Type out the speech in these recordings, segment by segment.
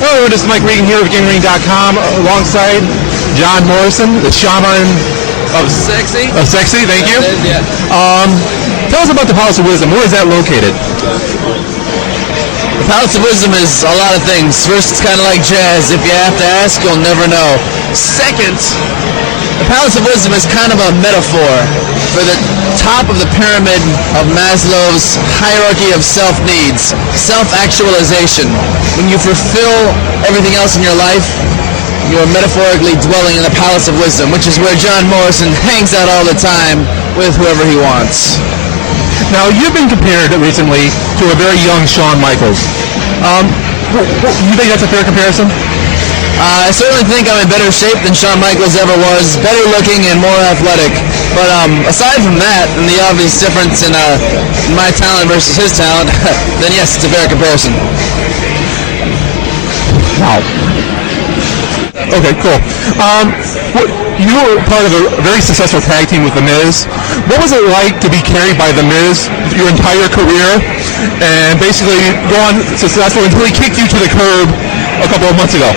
Hello, this is Mike Regan here with GameRing.com alongside John Morrison, the shaman of Sexy. Thank you. Yeah. Tell us about the Palace of Wisdom. Where is that located? The Palace of Wisdom is a lot of things. First, it's kind of like jazz. If you have to ask, you'll never know. Second, the Palace of Wisdom is kind of a metaphor for the top of the pyramid of Maslow's hierarchy of self-needs, self-actualization. When you fulfill everything else in your life, you're metaphorically dwelling in the Palace of Wisdom, which is where John Morrison hangs out all the time with whoever he wants. Now, you've been compared recently to a very young Shawn Michaels. You think that's a fair comparison? I certainly think I'm in better shape than Shawn Michaels ever was, better looking and more athletic. But aside from that, and the obvious difference in my talent versus his talent, then yes, it's a fair comparison. Wow. Okay, cool. You were part of a very successful tag team with The Miz. What was it like to be carried by The Miz your entire career and basically go on successful until he kicked you to the curb a couple of months ago?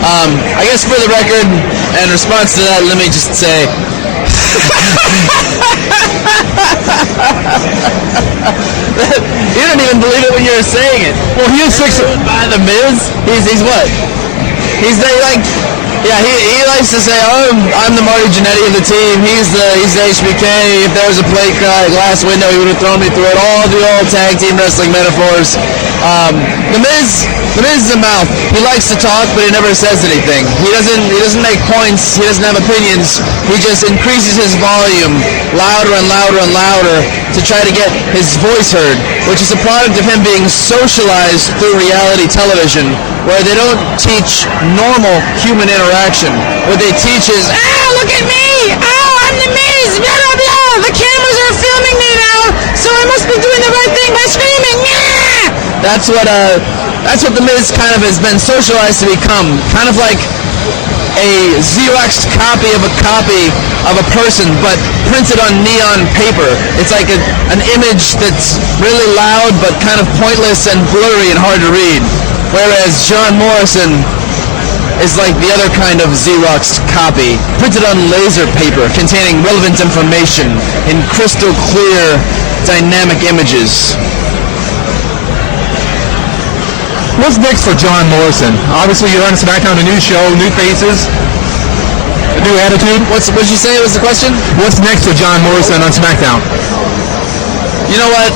I guess for the record, in response to that, let me just say... You didn't even believe it when you were saying it. Well, he is by The Miz? He's what? He's like... Yeah, he likes to say, "Oh, I'm the Marty Jannetty of the team. He's the HBK. If there was a plate glass window, he would have thrown me through it." All the old tag team wrestling metaphors. The Miz is a mouth. He likes to talk, but he never says anything. He doesn't make points. He doesn't have opinions. He just increases his volume louder and louder and louder to try to get his voice heard, which is a product of him being socialized through reality television, where they don't teach normal human interaction. What they teach is, look at me! Oh, I'm the Miz! Blah, blah, blah! The cameras are filming me now, so I must be doing the right thing by screaming! Yeah! That's what the Miz kind of has been socialized to become. Kind of like a Xerox copy of a person, but printed on neon paper. It's like an image that's really loud, but kind of pointless and blurry and hard to read. Whereas John Morrison is like the other kind of Xerox copy, printed on laser paper, containing relevant information in crystal clear, dynamic images. What's next for John Morrison? Obviously, you're on Smackdown, a new show, new faces, a new attitude. What'd you say was the question? What's next for John Morrison on Smackdown? You know what?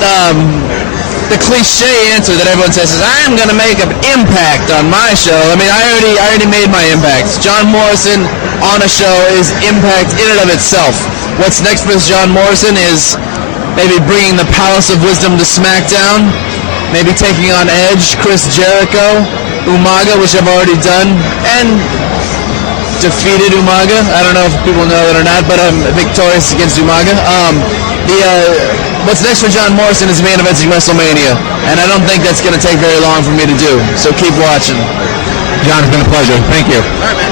The cliche answer that everyone says is, I'm going to make an impact on my show. I mean, I already made my impact. John Morrison on a show is impact in and of itself. What's next for John Morrison is maybe bringing the Palace of Wisdom to Smackdown, maybe taking on Edge, Chris Jericho, Umaga, which I've already done, and defeated Umaga. I don't know if people know that or not, but I'm victorious against Umaga. What's next for John Morrison is main eventing WrestleMania, and I don't think that's going to take very long for me to do, so keep watching. John, it's been a pleasure. Thank you. All right, man.